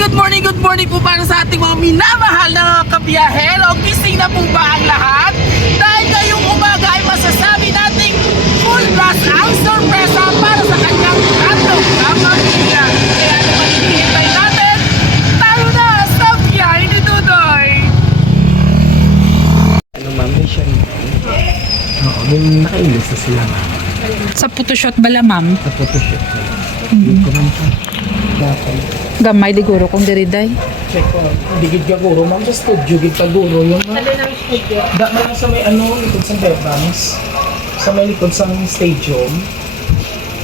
good morning po para sa ating mga minamahal na kabiyahe. O gising na po ba ang lahat? Dahil ngayong umaga ay masasabi nating full blast ang sorpresa para sa kanyang tatlong kapamilya. Kaya naman hinihintay natin, tayo na sa biyahe ni Dudoy. Ano ma'am, may siya oo, may nakailis na sila ma'am. Sa photoshoot bala, ma'am? Sa photoshoot na. Hindi ko man pa. Dapat. Gamay diguro kung diriday. Check ko. Digid ka guro ma'am. Sa studio, gid ka guro yun ma'am. Dali ng studio. Da man sa may ano, likod sa Bebans. Sa may likod sa stadium.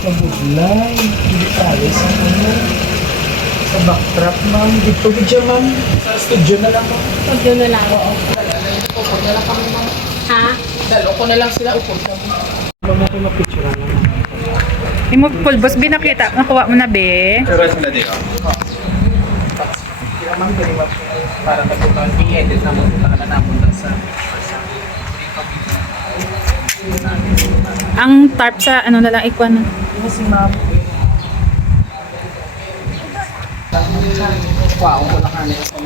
Mabudlay. Hindi tayo sa ano. Sa backdrop ma'am. Dito gid siya ma'am. Sa studio na lang ma'am. Studio na lang. Oo. Upod na lang kami ma'am. Ha? Dalo ko na lang sila upod kami. Ano mo ko mapicture na lang. Hindi mo pulbos binakita. Nakuha mo na, be. Pero sila dito. Ma'am, ganun ba? Para pagkuhan, i-edit na mo na napunta sa Ang tarp sa ano na lang ikwan na. Ito si ma'am. Wow, ko na kanina sa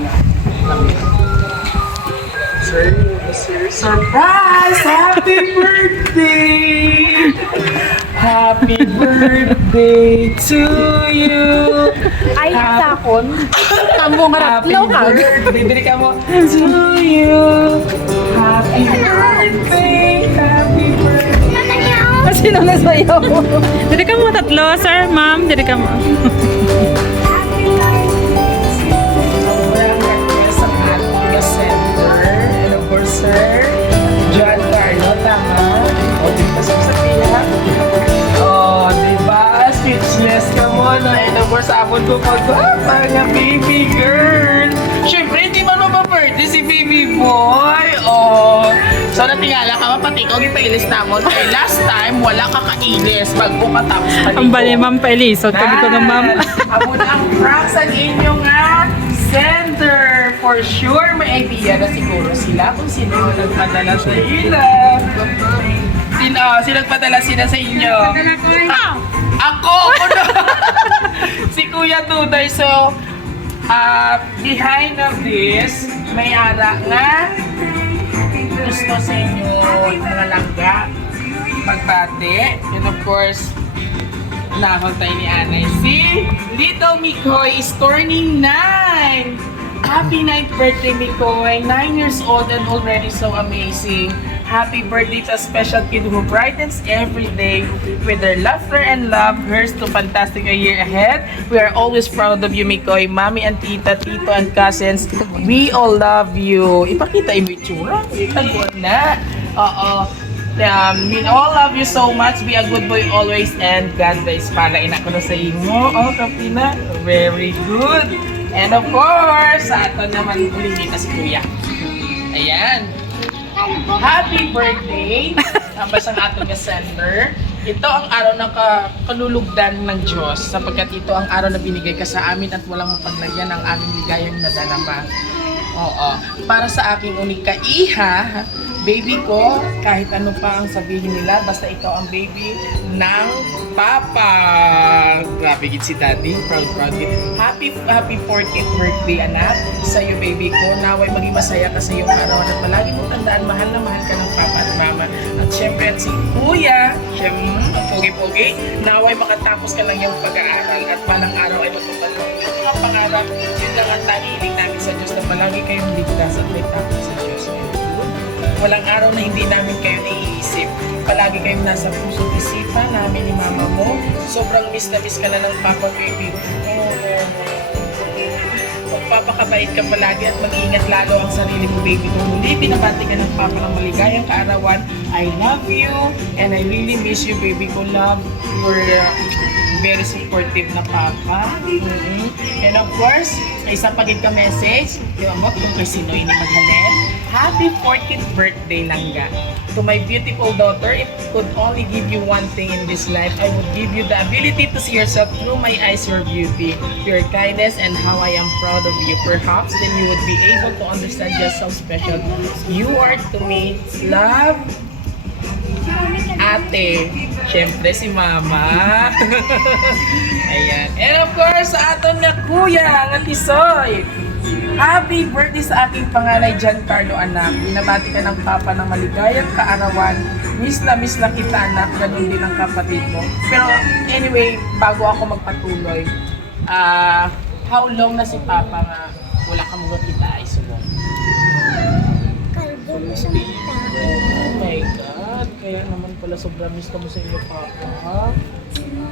surprise! Happy birthday! Happy birthday to you! Ay, sakon. Tamo nga Happy birthday! Dili ka mo. To you! Happy birthday! Happy birthday! Sino na sa'yo? Dili ka mo tatlo, sir, ma'am. Dili ka mo. Sir John Carlo, tama? O, di pa sa tiyak. O, di ba? Speechless ka mo, no? And of course, abot ko pag-wapa nga baby girl. Siyempre, di man mapapirty si baby boy. O, so natingala ka, mapati ko, ipailis na mo. Kaya last time, wala ka kailis. Bago ka tapos pa Ang bali, ma'am, pailisot. Kami ko na, ma'am. Amo na ang pranks ang inyong sender. For sure, may idea na siguro sila kung sino yung nagpadala sa ila. Sino nagpadala sila sa inyo? Ako na! Si Kuya Duday. So, behind of this, may ara nga gusto sa inyo yung mga langga, pagbate, and of course, nahon tayo ni Anay. Si Little Mikoy is turning 9! Happy 9th birthday, Mikoy! 9 years old and already so amazing. Happy birthday to a special kid who brightens every day with their laughter and love. Here's to fantastic a year ahead. We are always proud of you, Mikoy. Mami and tita, tito and cousins, we all love you. Ipakita yung itsura. Itagot na. Oo. We all love you so much. Be a good boy always and God bless. Palain ako na sa inyo. Oh, Kapina. Very good. And of course, sa ato naman ulit na si Kuya. Ayan. Happy birthday! Ambas ang atong sender. Ito ang araw ng kalulugdan ng Diyos sapagkat ito ang araw na binigay ka sa amin at walang mapaglagyan ang aming ligayang nadarama. Oo. Para sa aking unika iha, baby ko, kahit ano pa ang sabihin nila, basta ikaw ang baby ng Papa. Grabe gid si Daddy. Proud gid. Happy 14th birthday, anak. Sa iyo, baby ko. Naway maging masaya ka sa iyong araw at palagi mo tandaan, mahal na mahal ka ng Papa at Mama. At syempre, at si Kuya, syempre, ang pogi-pogi, naway makatapos ka lang yung pag-aaral at palang araw ay matupad mo. Yung mga pangarap, yun lang ang taniling namin sa Diyos na palagi kayong ligtas at may tapos sa Diyos. Walang araw na hindi namin kayo naiisip. Palagi kayong nasa puso't isipan namin ni Mama mo. Sobrang miss na miss ka na ng Papa, baby. Magpapakabait ka palagi at mag-iingat lalo ang sarili mo, baby. Kung muli binabati ka ng Papa ng maligayang kaarawan, I love you and I really miss you, baby ko. Love your very supportive na Papa. And of course, isa pagid ka message, yung mo kung kay sino ini maghalin. Happy 14th birthday, Langga. To my beautiful daughter, if I could only give you one thing in this life, I would give you the ability to see yourself through my eyes, your beauty, your kindness, and how I am proud of you. Perhaps then you would be able to understand just how special you are to me. Love, Ate. Siyempre si Mama. Ayan. And of course, sa aton na kuya, ang Tisoy. Happy birthday sa aking panganay, Giancarlo, anak. Binabati ka ng papa ng maligayang kaarawan. Miss na kita, anak. Ganun din ang kapatid mo. Pero anyway, bago ako magpatuloy, how long na si papa nga wala ka mga kita ay subong? Kalbo mo sa mata. Oh my God. Kaya naman pala sobrang miss ka mo sa iyo, papa. Ha?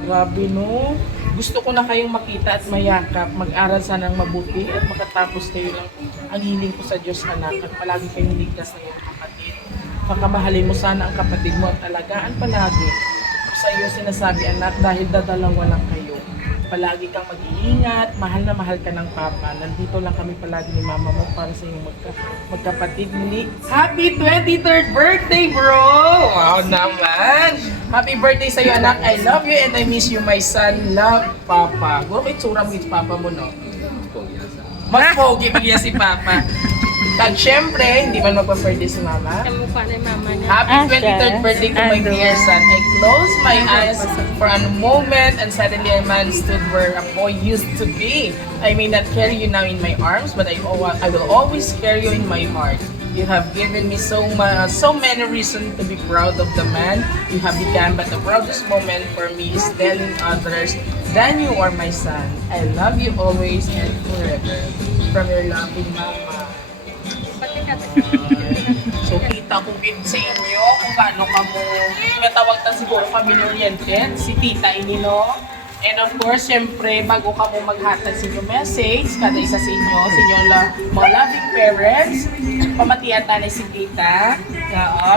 Grabe, no? Gusto ko na kayong makita at mayakap. Mag-aral sanang mabuti at makatapos kayo lang. Ang hiling ko sa Diyos, anak. At palagi kayong ligtas ng iyong kapatid. Pakamahalin mo sana ang kapatid mo at alagaan palagi. Sa iyo sinasabi, anak, dahil dadalawa lang kayo. Palagi kang mag-iingat, mahal na mahal ka ng papa. Nandito lang kami palagi ni mama mo para sa iyong magkapatid. Muli, happy 23rd birthday, bro! Wow naman! Happy birthday sa iyo, anak. I love you and I miss you, my son. Love, papa. Guro kay tsura mo yung papa mo, no? Mas pogi bigyan si papa. At syempre, hindi man magpa-birthday si mama. Ang mukha ni mama niya. Happy 23rd birthday to my dear son. I closed my eyes for a moment and suddenly a man stood where a boy used to be. I may not carry you now in my arms, but I will always carry you in my heart. You have given me so many reasons to be proud of the man you have become, but the proudest moment for me is telling others that you are my son. I love you always and forever. From your loving mama. So kita ko din sa inyo kung paano ka mo tinatawag na siguro kami oriented, si Tita ini, no? And of course, syempre, bago ka mo maghatag sa inyo message, kada isa sa inyo, sa inyo mga loving parents, pamatian tayo si Tita,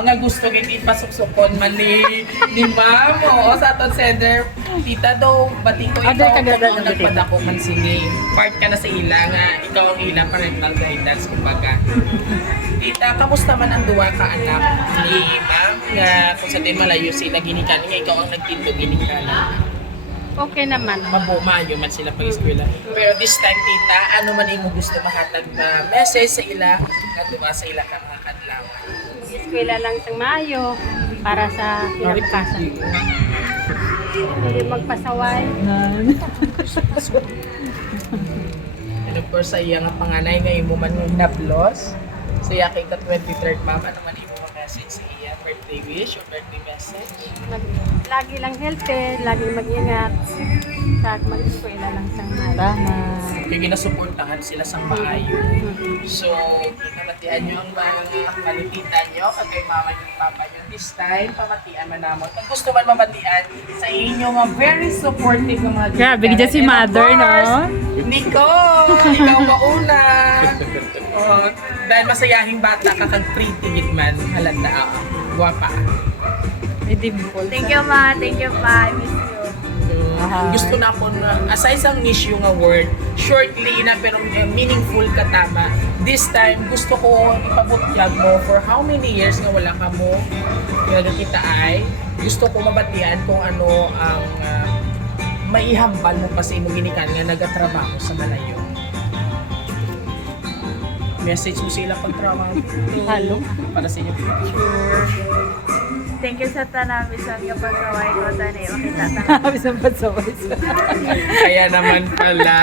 nga gusto nga ipasuksukon man ni Ma'am, o sa aton sender, Tita daw, bati ko ikaw, kung nagpadako man sini, part ka na sa ila nga, ikaw ang ila parental guidance, kumbaga. Tita, kamusta man ang duwa ka anak ni Ma'am, nga kung sa din malayo sila ginikanan, nga ikaw ang nagtindog ginikanan. Okay naman. Mabumayo man sila pag-eskwela. Pero this time, tita, ano man imo gusto mahatag na message sa ila nga duwa sa ila ka mga kadlawan? Eskwela lang sa Mayo para sa kinabukasan. Hindi magpasaway. And of course, sa iya nga panganay nga imo man yung naplos. Sa iya kay ka 23rd ma'am, ano man imo message sa iya? Birthday wish or birthday message? Lagi lang healthy, lagi mag-ingat. Sa mag-eskwela lang sa Mayo. Tama. Kaya ginasuportahan sila sa maayo. So, pamatian nyo ang mga malititan nyo, kagay mama nyo, papa nyo. This time, pamatian man naman. Kung gusto man mamatian, sa inyo mga very supportive ng mga Grabe, ginikanan. dyan si And of mother, no? course, Nico, ikaw mauna. Oh, dahil masayahing bata ka kang pretty gitman, halata ako. Guwapa. May dimple. Thank you, ma. Thank you, pa. I miss you. Gusto na ako na, aside sa niche yung word, shortly na pero meaningful ka tama. This time, gusto ko ipabutyag mo for how many years nga wala ka mo kita ay. Gusto ko mabatian kung ano ang maihambal mo pa sa imong ginikan nga nagatrabaho sa malayo. Message mo sila pagtrabaho. Halo. Para sa inyo picture. Thank you sa tanami sa mga pagkaway ko. Tanay, makita Sabi sa pasaway. Kaya naman pala.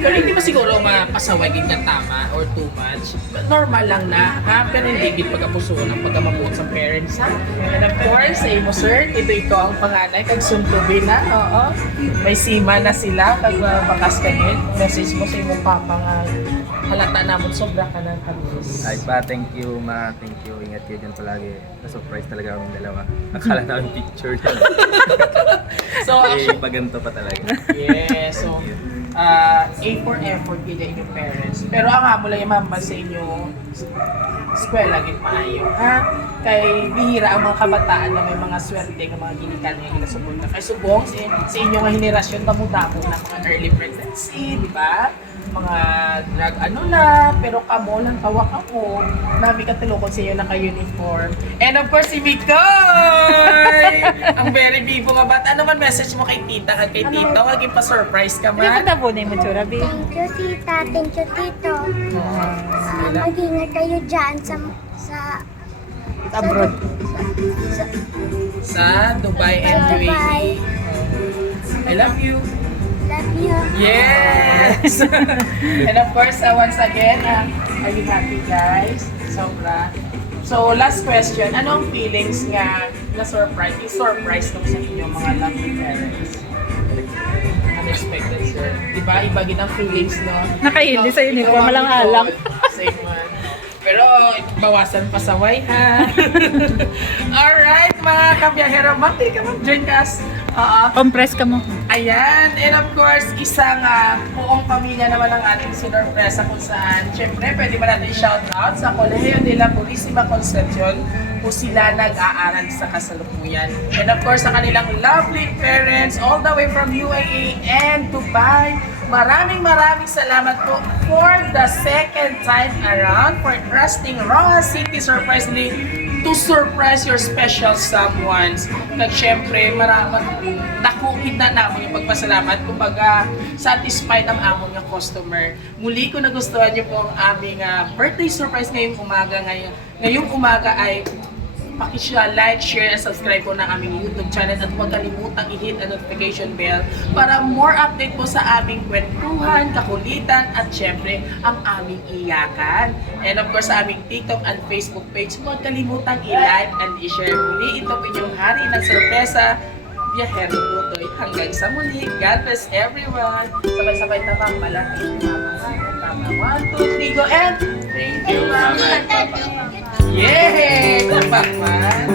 Pero hindi ba siguro mapasawagin ka tama or too much? Normal lang na, ha? Pero hindi gid pag-apuso ng pagkamabuot sa parents, ha? And of course, sa imo, sir, ito ang panganay, kag suntubi na, oo. May sima na sila, kag bakas ka din. Message mo sa imong papa nga, halata namon sobra ka ng kamis. Ay pa, thank you ma, thank you. Ingat kayo dyan palagi. Na-surprise talaga kaming dalawa. Akala namin picture yan. So, Eh, paganto pa talaga. yeah, so, A for effort gila inyong parents. Pero ang amo lang yung mama sa inyo, eskwela gid maayo, ha? Kay bihira ang mga kabataan na may mga swerte ng mga ginikan nga ginasuporta. Kay subong sa inyong nga henerasyon damo-damo na mga early pregnancy, di ba? Mga drug ano na, pero kamo lang tawak ako. Nami katulukon sa iyo naka-uniform. And of course, si Mikoy! Ang very vivo nga bata. Ano man message mo kay tita? Kag kay tito, maging pa-surprise ka Hindi ko man. tabunin mo, Chura, B. Thank you, tita. Thank you, tito. Mag-ingat kayo dyan sa Abroad. Sa Sa Dubai and Dubai. UAE. I love you. love you. Yes! And of course, once again, are you happy guys? Sobra. So, last question. Anong feelings nga na-surprise? I-surprise nung sa inyong mga lovely parents? Unexpected, sir. Diba? Iba ginang feelings, no? Nakahili sa'yo nito, Ikaw ang malang likod. alam. Same man. Pero, bawasan pasaway, ha? Alright, mga kabiyahero. Ma'am, pili ka, ma'am. Join us. Compress ka mo. Ayan, and of course, isang buong pamilya naman ang ating sinurpresa kung saan, syempre, pwede ba natin i-shoutout sa Colegio de la Purísima Concepcion kung sila nag-aaral sa kasalukuyan. And of course, sa kanilang lovely parents all the way from UAE and Dubai. Maraming salamat po for the second time around for trusting Roa City Surprisingly to surprise your special someones. At syempre, nakukit na namin yung pagpasalamat. Kumbaga, satisfied ang among yung customer. Muli ko nagustuhan niyo po ang aming birthday surprise ngayong umaga. Ngayong umaga ay like, share, and subscribe po ng aming YouTube channel at huwag kalimutang i-hit ang notification bell para more update po sa aming kwentuhan, kakulitan, at syempre, ang aming iyakan. And of course, sa aming TikTok and Facebook page, huwag kalimutang i-like and i-share. Muli, ito po yung hari ng sorpresa, Biyahero Tutoy. Hanggang sa muli, God bless everyone. Sabay-sabay tamang malaki. Tama. 1, 2, 3, go, and thank you, Mama and Papa. Yay! Tapak man!